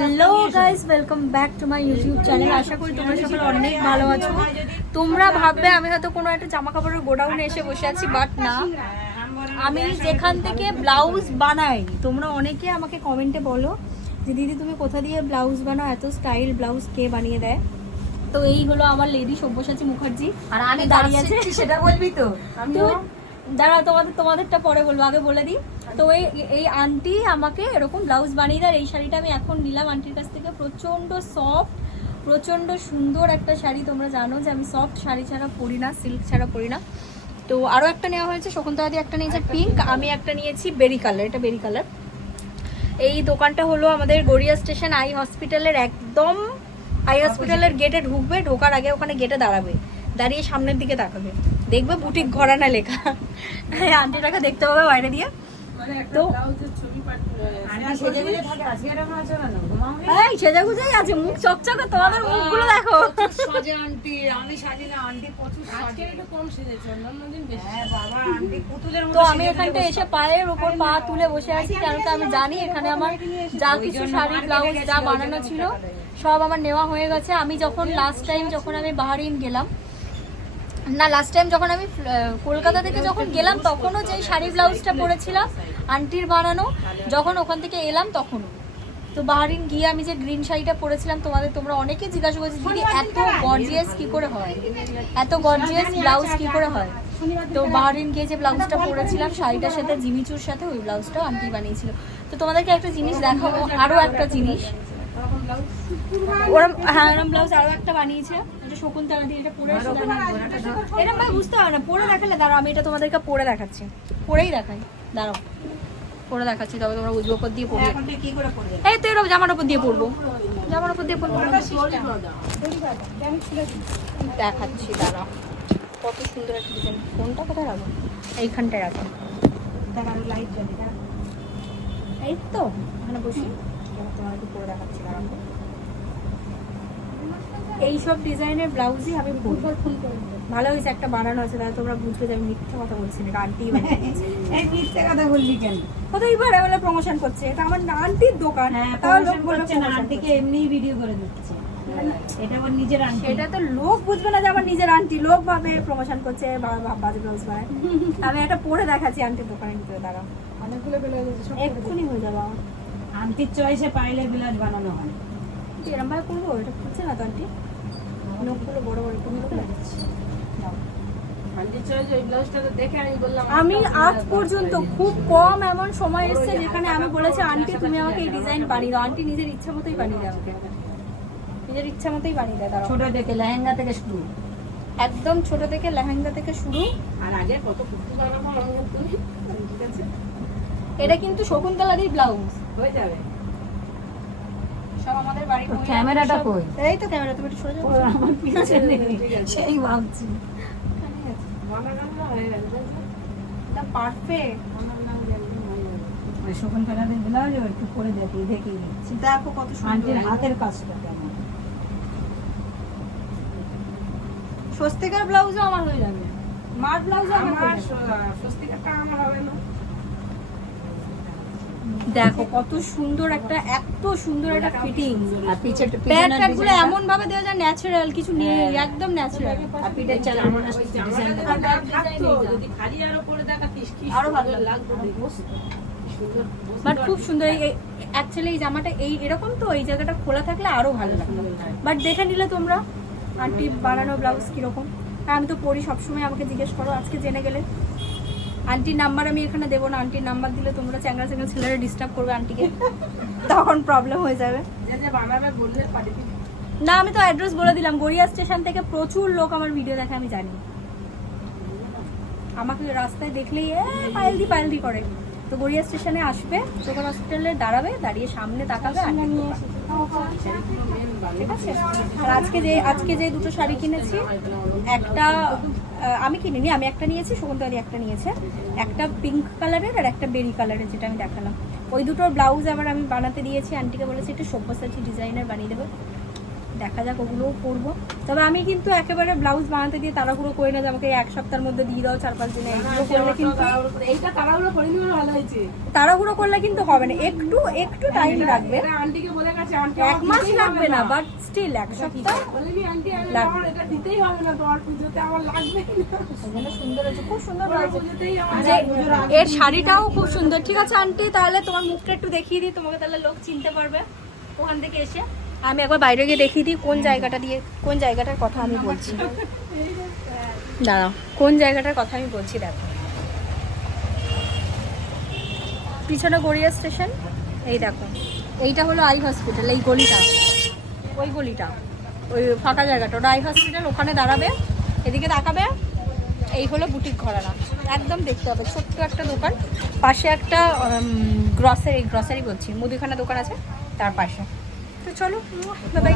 Hello guys welcome back to my YouTube channel আশা করি তোমরা সকলে অনেক ভালো আছো। তোমরা ভাববে আমি হয়তো কোনো একটা জামা কাপড়ের গোডাউনে এসে বসে আছি বাট না। আমি যেখান থেকে ব্লাউজ বানাই তোমরা অনেকে আমাকে কমেন্টে বলো যে দিদি তুমি কোথা দিয়ে ব্লাউজ বানাও? এত স্টাইল ব্লাউজ কে বানিয়ে দেয়? তো এই হলো আমার লেডি সব্যসাচী মুখার্জি। আর আমি দাঁড়িয়ে আছি। সেটা বলবি তো? তো দাঁড়া তোমাদের তোমাদেরটা পরে বলব। আগে বলে দিই। তো এই এই আন্টি আমাকে এরকম ব্লাউজ বানিয়ে দেয় এই শাড়িটা আমি এখন নিলাম আন্টির কাছ থেকে। প্রচণ্ড সফট প্রচণ্ড সুন্দর একটা শাড়ি তোমরা জানো যে আমি সফট শাড়ি ছাড়া পরি না সিল্ক ছাড়া পরি না। তো আরও একটা নেওয়া হয়েছে শকুন্তলাদি একটা নিয়েছে পিঙ্ক আমি একটা নিয়েছি বেরি কালার এটা বেরি কালার এই দোকানটা হলো আমাদের গড়িয়া স্টেশন আই হসপিটালের একদম আই হসপিটালের গেটে ঢুকবে ঢোকার আগে ওখানে গেটে দাঁড়াবে। দাঁড়িয়ে সামনের দিকে তাকাবে। দেখবে বুটিক ঘরানা লেখা। এই আন্টিটাকে দেখতে পাবে বাইরে দিয়ে। তো আন্টি সেজে গুজে থাকে আজকে এরকম আছো কেন? ঘুমাওনি? এই সেজা গুজেই আছে মুখ চকচকে তোমাদের মুখগুলো দেখো। সাজে আন্টি আমি সাজি না আন্টি প্রচুর সাজে। একটু কম সেজেছে অন্যান্য বেশি হ্যাঁ বাবা আন্টি পুতুলের মতো তো আমি এখানটা এসে পায়ের উপর পা তুলে বসে আছি কারণ আমি জানি এখানে আমার যা কিছু শাড়ি ব্লাউজ যা বানানো ছিল সব আমার নেওয়া হয়ে গেছে। আমি যখন লাস্ট টাইম যখন আমি বাহারিন গেলাম না লাস্ট টাইম যখন আমি কলকাতা থেকে যখন গেলাম, তখনও যে শাড়ি ব্লাউজটা পরেছিলাম, আন্টির বানানো, যখন ওখান থেকে এলাম তখনও। তো বাহারিন, গিয়ে আমি যে গ্রিন শাড়িটা পরেছিলাম, তোমাদের, তোমরা অনেকে জিজ্ঞাসা করছি দিদি, এত গর্জিয়াস কি করে হয়? এত গর্জিয়াস ব্লাউজ কি করে হয়? তো বাহারিন গিয়ে যে ব্লাউজটা পরেছিলাম, শাড়িটার সাথে জিমিচুর সাথে ওই ব্লাউজটাও আন্টি বানিয়েছিল। তো তোমাদেরকে একটা জিনিস দেখাবো আরও একটা জিনিস। ওরম হ্যাঁ ওরম ব্লাউজ আরও একটা বানিয়েছে। এটা শকুন্তলা দিয়ে এটা পরে এরম ভাই বুঝতে হবে না পরে দেখালে দাঁড়াও আমি এটা তোমাদেরকে পরে দেখাচ্ছি। পরেই দেখাই দাঁড়াও। পরে দেখাচ্ছি তবে তোমরা ওপর দিয়ে পড়বে এই তো এরকম জামার উপর দিয়ে পরবো। জামার উপর দিয়ে দেখাচ্ছি দাঁড়াও। কত সুন্দর একটা ডিজাইন ফোনটা কোথায় রাখব? এইখানটায় রাখো এই তো এখানে বসি। তোমাকে পরে দেখাচ্ছি এইসব ডিজাইনের ব্লাউজই আমি ফুটবল ফুল ভালো হয়েছে একটা বানানো আছে তাহলে তোমরা বুঝবে যে আমি মিথ্যে কথা বলছি না আন্টি এই মিথ্যে কথা বললি কেন? কোথায় এবারে বলে প্রমোশন করছে? এটা আমার আন্টির দোকান। হ্যাঁ তাহলে প্রমোশন করছে না আন্টিকে এমনিই ভিডিও করে দিচ্ছে। এটা ওর নিজের আন্টি। তো লোক বুঝবে না যে আমার নিজের আন্টি। লোক ভাবে প্রমোশন করছে বা- বা- বাজে ব্লাউজ বানায়। আমি একটা পরে দেখাচ্ছি আন্টির দোকানের ভিতরে দাঁড়াও। অনেকগুলো বেলা এক্ষুনি হয়ে যাবে আমার। আন্টির চয়েসে পাইলে বিলাস বানানো হয়। এরম ভাবে করব? এটা খুলছে না তো আন্টি? নখগুলো বড় বড় লোক লাগাচ্ছি আমি বললাম আমি আজ পর্যন্ত খুব কম এমন সময় এসেছে যেখানে আমি বলেছি আন্টি তুমি আমাকে এই ডিজাইন বানিয়ে দাও। আন্টি নিজের ইচ্ছা মতোই বানিয়ে দেয় আমাকে। নিজের ইচ্ছা মতোই বানিয়ে দেয় দাঁড়াও। ছোট থেকে লেহেঙ্গা থেকে শুরু। একদম ছোট থেকে লেহেঙ্গা থেকে শুরু। আর আগে কত কুর্তি বানাবো আমি ঠিক আছে? এটা কিন্তু শকুন্তলারই ব্লাউজ। হয়ে যাবে। সব আমাদের বাড়ির ক্যামেরাটা কই? এই তো ক্যামেরা তুমি একটু সরে যাও আমার পিছনে সেই ভাবছি। হয়ে এটা পারফেক্ট ওই শকুন্তলাদের ব্লাউজ একটু করে দেখি দেখি কত সুন্দর। হাতের কাজটা কেমন। স্বস্তিকার ব্লাউজও আমার হয়ে যাবে। মার ব্লাউজও আমার হয়ে আমার হবে না। দেখো কত সুন্দর একটা এত সুন্দর একটা ফিটিং আর পিছের প্যাডগুলো এমন ভাবে দেওয়া যায় ন্যাচারাল কিছু নেই হ্যাঁ। একদম ন্যাচারাল আর ওই জামাটা যদি খালি আরও পরে দেখাতিস কি আরও ভালো। সুন্দর বাট খুব সুন্দর অ্যাকচুয়ালি এই জামাটা এই এরকম তো এই জায়গাটা খোলা থাকলে আরও ভালো লাগতো। বাট দেখে নিলে তোমরা আন্টি বানানো ব্লাউজ কীরকম? আর আমি তো পরি সবসময় আমাকে জিজ্ঞেস করো আজকে জেনে গেলে। আন্টির নাম্বার আমি এখানে দেবো না। আন্টির নাম্বার দিলে তোমরা চ্যাংরা চ্যাংরা ছেলেরা ডিস্টার্ব করবে আন্টিকে তখন প্রবলেম হয়ে যাবে। যে যে বানাবে বললে পারবি না আমি তো অ্যাড্রেস বলে দিলাম। গড়িয়া স্টেশন থেকে প্রচুর লোক আমার ভিডিও দেখে আমি জানি। আমাকে রাস্তায় দেখলেই এ পায়েল দি পায়েল দি করে। তো গড়িয়া স্টেশনে আসবে চোখা হসপিটালে দাঁড়াবে দাঁড়িয়ে সামনে তাকাবে দোকান। ঠিক আছে? আর আজকে যে আজকে যে দুটো শাড়ি কিনেছি, একটা আমি কিনিনি, আমি একটা নিয়েছি সুগন্ধালি একটা নিয়েছে। একটা পিঙ্ক কালারের আর একটা বেরি কালারের যেটা আমি দেখালাম। ওই দুটোর ব্লাউজ আবার আমি বানাতে দিয়েছি, আন্টিকে বলেছি একটু সব্যসাচী ডিজাইনার বানিয়ে দেবে। দেখা যাক ওগুলোও করব তবে আমি কিন্তু একেবারে ব্লাউজ বানাতে দিয়ে তাড়াহুড়ো করি না যে আমাকে এক সপ্তাহের মধ্যে দিয়ে দাও চার পাঁচ দিনে এইগুলো করলে কিন্তু এইটা তাড়াহুড়ো করিনি বলে ভালো হয়েছে। তাড়াহুড়ো করলে কিন্তু হবে না। একটু একটু টাইম লাগবে। আন্টিকে বলে গেছে আন্টি এক মাস লাগবে না বাট স্টিল এক সপ্তাহ বলিনি আন্টি আমার এটা দিতেই হবে না তোমার পুজোতে আমার লাগবে সুন্দর হয়েছে খুব সুন্দর পুজোতেই আমার এর শাড়িটাও খুব সুন্দর। ঠিক আছে আন্টি তাহলে তোমার মুখটা একটু দেখিয়ে দিই তোমাকে তাহলে লোক চিনতে পারবে। ওখান থেকে এসে আমি একবার বাইরে গিয়ে দেখিয়ে দিই কোন জায়গাটা দিয়ে, কোন জায়গাটার কথা আমি বলছি। দাঁড়াও, কোন জায়গাটার কথা আমি বলছি দেখো। পিছনে গড়িয়া স্টেশন, এই দেখো। এইটা হলো আই হসপিটাল, এই গলিটা। ওই গলিটা। ওই ফাঁকা জায়গাটা, ওটা আই হসপিটাল, ওখানে দাঁড়াবে, এদিকে তাকাবে। এই হলো বুটিক ঘরানা। একদম দেখতে হবে, ছোট্ট একটা দোকান। পাশে একটা গ্রসারি গ্রসারি বলছি, মুদিখানা দোকান আছে, তার পাশে। চলো বাই।